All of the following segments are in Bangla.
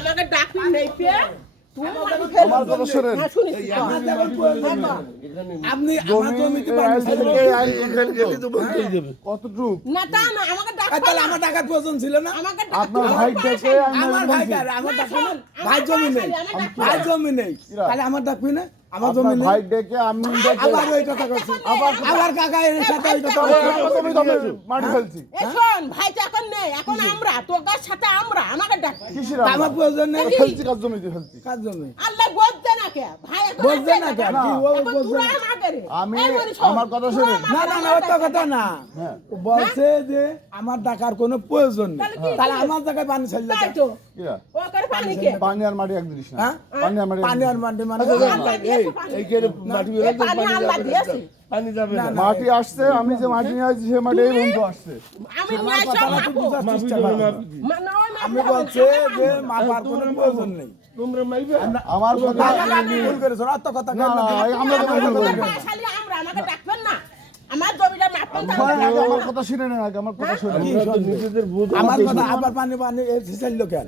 আমাকে ডাকবি নেই হ্যাঁ। আপনি আমার জমিতে কতটুক? না, তা না, আমাকে তাহলে আমার টাকার প্রয়োজন ছিল না। আমাকে আপনার ভাই আমার ভাই। আমার ভাই জমি নেই। ভাই। জমি নেই। তাহলে আমার ডাকবি না? আমার জমি ভাই ডেকে আমি আবার ওই কথা করছি আবার আবার কাকা এর সাথে ওই কথা আরে, জমি মাটি ফেলছি। এ ভাই তো এখন নেই, এখন আমরা, তোর সাথে আমরা, আমাকে ডাকবে। কিসের আমার? প্রয়োজন নেই ফেলছি কাজ জমিতে ফেলছি? কার জমি? আল্লাহ না। আমি আমার কথা তোরা না না না আমাকে কথা না। হ্যাঁ। বলছে যে আমার টাকার কোনো প্রয়োজন নেই। তাহলে আমার জায়গায় পানি ছাড়লে তাই তো। কিরা? ও করে পানি আর মাটি এক জিনিস না। হ্যাঁ? পানি আর মাটি পানি আর। মাটি মানে পানি। না, না, মাটি আসছে আমি যে মাটি নিয়ে আসছি সে মাটি এই বন্ধু আসছে। আমি আমি বলছে যে মাপো। মাপার কোনো প্রয়োজন নেই। আমার কথা ভুল করেছ অত কথা কেন না, না? এই আমরা তো ভুল করি না। আমরা, আমাকে ডাকবেন না। আমার জমিটা মাপবেন ভাই, তাহলে আগে আমার কথা শুনে নেন আগে আমার কথা শুনে কি নেন। আমার কথা আবার পানি পানি এ কেন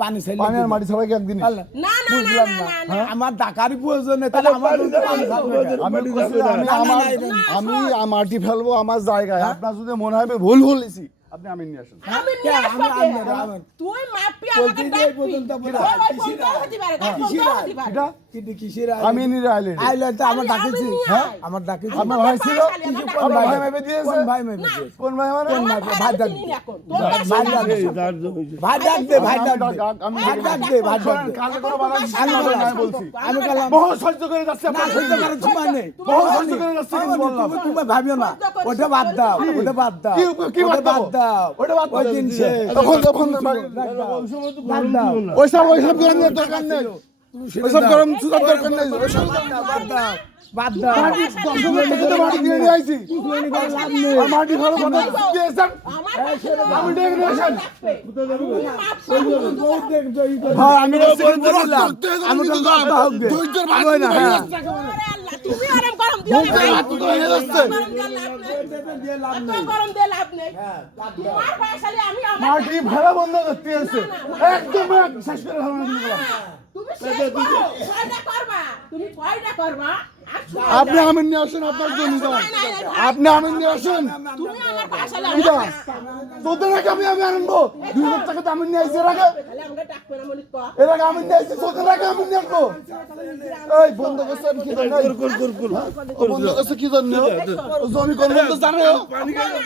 পানি ছাড়লো পানি আর মাটি একদিন না। আমার টাকারই প্রয়োজন নেই তাহলে আমার? আমি মাটি ফেলব আমার জায়গায় আপনার যদি মনে হয় আমি ভুল বলেছি আপনি আমি নিয়ে আসেন তুই আমাকে হ্যাঁ আমার ডাকেছি। আপনার ভাই কিছু কোন ভাই ভাই মেপে ভাই মেপে কোন ভাই মানে? কোন ভাই? ভাই ভাই ডাক দে। না এখন। তোর কাছে ভাই ডাক দে। ভাই ডাক দে ভাই ডাক দে আমি ভাই ডাক দে ভাই ডাক দে। কালকে কোনো বাধা আমি না, আমি বলছি আমি বললাম বহু সহ্য করে যাচ্ছে না সহ্য করার সময় নেই বহু সহ্য করে যাচ্ছে আমি কিন্তু বললাম। তুমি তুমি ভাবিও না ওটা বাদ দাও ওটা বাদ দাও কি- কি বাদ বাদ দাও ওটা বাদ ওই দিন তখন তখন দাও বাদ দাও ওইসব ওইসব গরমের দরকার নেই তুমি শুনে গরম সুগার দরকার নেই বাদ দাও বাদ দাও দাও মাটি দিয়ে নিয়ে আইছি মাটি ভালো কথা দিয়েছেন আমি ডেকে নিয়ে আসেন তুমি মাপবি। বহুত দেখ জয়ী করে। ভাই আমি বলছি আমি তো দিলাম। আমি তো কথা হোক গে। ওই না, হ্যাঁ। তুমি আরাম গরম দিও না ভাই। ভাত তো হয়ে যাচ্ছে। গরম দিয়ে লাভ নেই। হ্যাঁ। তোমার পয়সালি আমি আমার মাটি ভাড়া বন্ধ করতে আছে একদম শেষ করে তুমি শেষ করো। কয়টা করবা? তুমি কয়টা করবা? আপনি আমি নিয়ে আসেন আপনার জমি দাও আপনি আমি নিয়ে আসেন। তোদের আগে আমি আমি আনব। দুই হাজার টাকা তো আমি নিয়ে আসছি এর আগে। এর আগে আমি নিয়ে আসছি তোদের আগে আমি নিয়ে আসব। এই বন্ধ করছেন কি জন্য ও বন্ধ করছে কি জন্য ও জমি কোন বন্ধ জানে? না, না,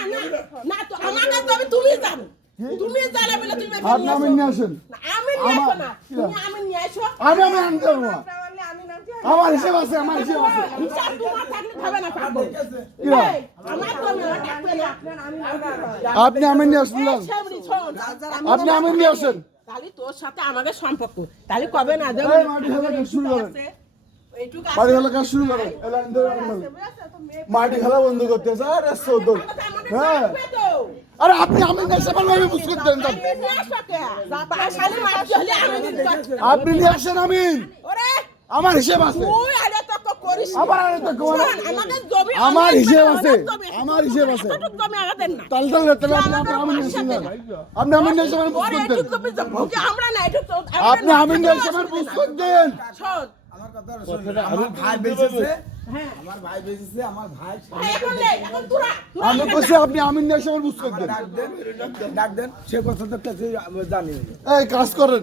না, তো আমাকে তবে তুমি জানো। তুমি জানো তুমি এখানে আপনি আমি নিয়ে আসেন। না, আমি নিয়ে আসো না। কি তুমি আমি নিয়ে আসো। আমি আমি আনতে পারব আমার হিসেব আছে আমার হিসেব আছে। হিসাব তোমার থাকলে না আমার তো না। আপনি আমি নিয়ে আসুন। আপনি আমি নিয়ে আসেন। তাহলে তোর সাথে আমাদের সম্পর্ক। তাহলে কবে না যাব? মাটি শুরু। কাজ শুরু করে খেলা বন্ধ আর চৌদ্দ হ্যাঁ। আরে আপনি আমি আমি বুঝ করতে। আপনি নিয়ে আসেন আমি। ওরে, আমার হিসেব আছে। জমি আমার হিসেব আছে। আমার হিসেব আছে। তাহলে তাহলে তাহলে আপনি আপনি আমি নিয়ে আসেন আপনি আমি নিয়ে আসেন আমি বুঝ ওরে, করতেন এটুকু জমি তো ভোগে আমরা না, এটুকু তো আমরা আপনি না, আমি নিয়ে আসেন আমি বুঝ আমার কথা আমার ভাই বেঁচেছে। হ্যাঁ। আমার ভাই আমার তোরা আমি আপনি দেন। ডাক দেন সে কথা তো জানি। এই কাজ করেন।